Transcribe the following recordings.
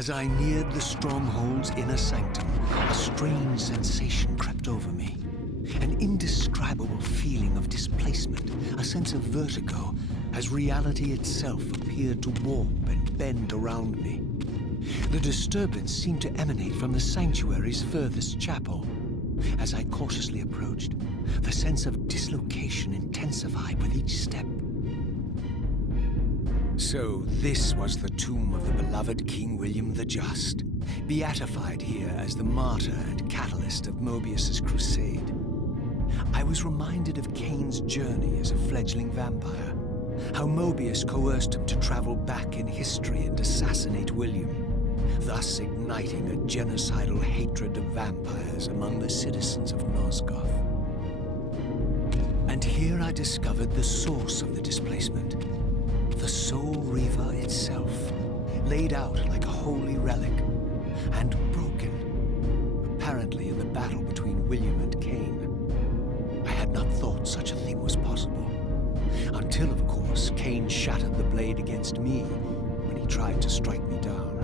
As I neared the stronghold's inner sanctum, a strange sensation crept over me. An indescribable feeling of displacement, a sense of vertigo, as reality itself appeared to warp and bend around me. The disturbance seemed to emanate from the sanctuary's furthest chapel. As I cautiously approached, the sense of dislocation intensified with each step. So this was the tomb of the beloved King William the Just, beatified here as the martyr and catalyst of Mobius's crusade. I was reminded of Kain's journey as a fledgling vampire, how Mobius coerced him to travel back in history and assassinate William, thus igniting a genocidal hatred of vampires among the citizens of Nosgoth. And here I discovered the source of the displacement. The Soul Reaver itself, laid out like a holy relic, and broken, apparently in the battle between William and Kain. I had not thought such a thing was possible, until, of course, Kain shattered the blade against me when he tried to strike me down.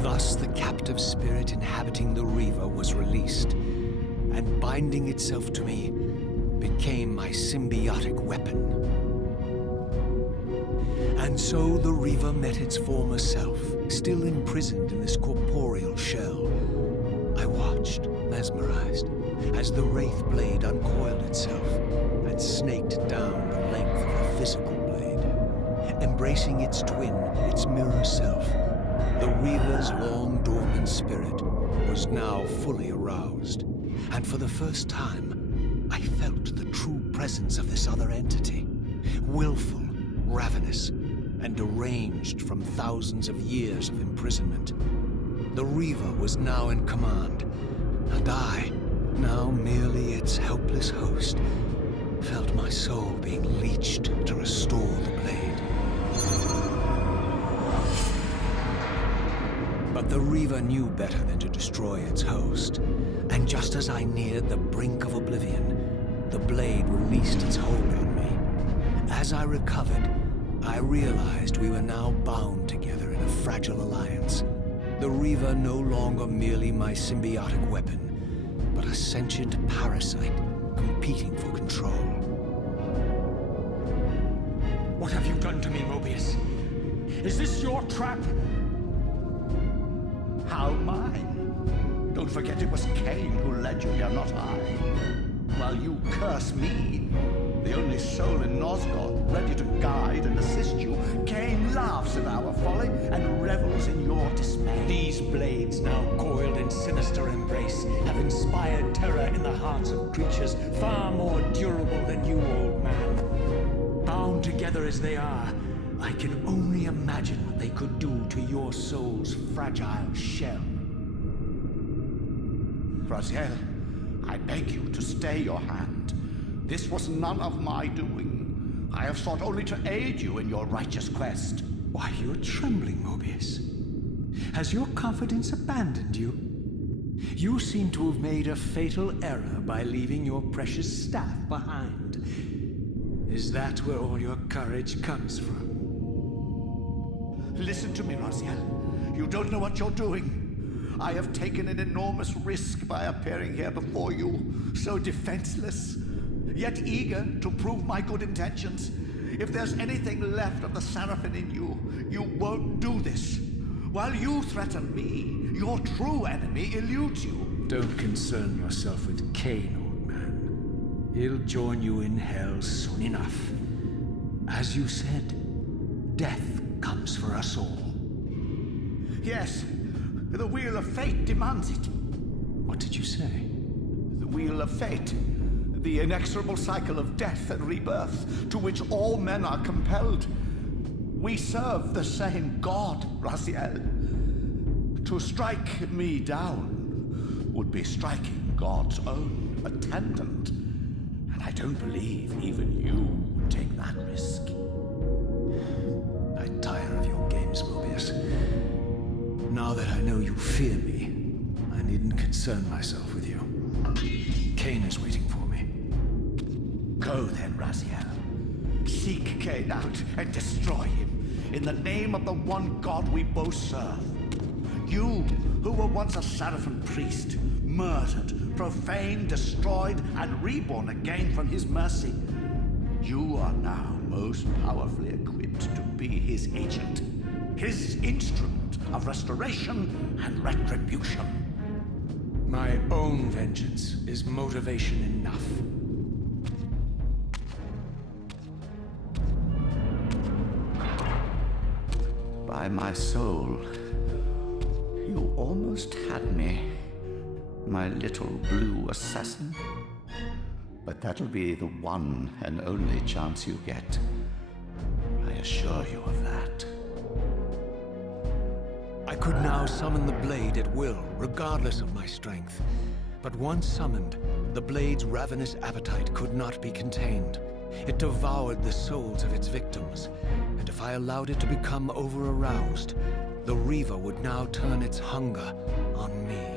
Thus, the captive spirit inhabiting the Reaver was released, and binding itself to me became my symbiotic weapon. And so the Reaver met its former self, still imprisoned in this corporeal shell. I watched, mesmerized, as the Wraith blade uncoiled itself and snaked down the length of the physical blade. Embracing its twin, its mirror self, the Reaver's long-dormant spirit was now fully aroused. And for the first time, I felt the true presence of this other entity, willful, ravenous, and deranged from thousands of years of imprisonment. The Reaver was now in command, and I, now merely its helpless host, felt my soul being leeched to restore the blade. But the Reaver knew better than to destroy its host, and just as I neared the brink of oblivion, the blade released its hold on me. As I recovered, I realized we were now bound together in a fragile alliance. The Reaver no longer merely my symbiotic weapon, but a sentient parasite competing for control. What have you done to me, Mobius? Is this your trap? How mine? Don't forget it was Kain who led you here, not I. While you curse me, the only soul in Nosgoth ready to guide and assist you, Kain laughs at our folly and revels in your dismay. These blades, now coiled in sinister embrace, have inspired terror in the hearts of creatures far more durable than you, old man. Bound together as they are, I can only imagine what they could do to your soul's fragile shell. Raziel, I beg you to stay your hand. This was none of my doing. I have sought only to aid you in your righteous quest. Why, you're trembling, Mobius. Has your confidence abandoned you? You seem to have made a fatal error by leaving your precious staff behind. Is that where all your courage comes from? Listen to me, Raziel. You don't know what you're doing. I have taken an enormous risk by appearing here before you, so defenseless, yet eager to prove my good intentions. If there's anything left of the Seraphim in you, you won't do this. While you threaten me, your true enemy eludes you. Don't concern yourself with Kain, old man. He'll join you in hell soon enough. As you said, death comes for us all. Yes, the wheel of fate demands it. What did you say? The wheel of fate. The inexorable cycle of death and rebirth to which all men are compelled. We serve the same God, Raziel. To strike me down would be striking God's own attendant. And I don't believe even you would take that risk. I tire of your games, Mobius. Now that I know you fear me, I needn't concern myself with you. Kain is waiting for me. Go then, Raziel. Seek Kain out and destroy him in the name of the one God we both serve. You, who were once a Seraphim priest, murdered, profaned, destroyed, and reborn again from his mercy. You are now most powerfully equipped to be his agent, his instrument of restoration and retribution. My own vengeance is motivation enough. By my soul, you almost had me, my little blue assassin. But that'll be the one and only chance you get. I assure you of that. I could now summon the blade at will, regardless of my strength. But once summoned, the blade's ravenous appetite could not be contained. It devoured the souls of its victims, and if I allowed it to become over-aroused, the Reaver would now turn its hunger on me.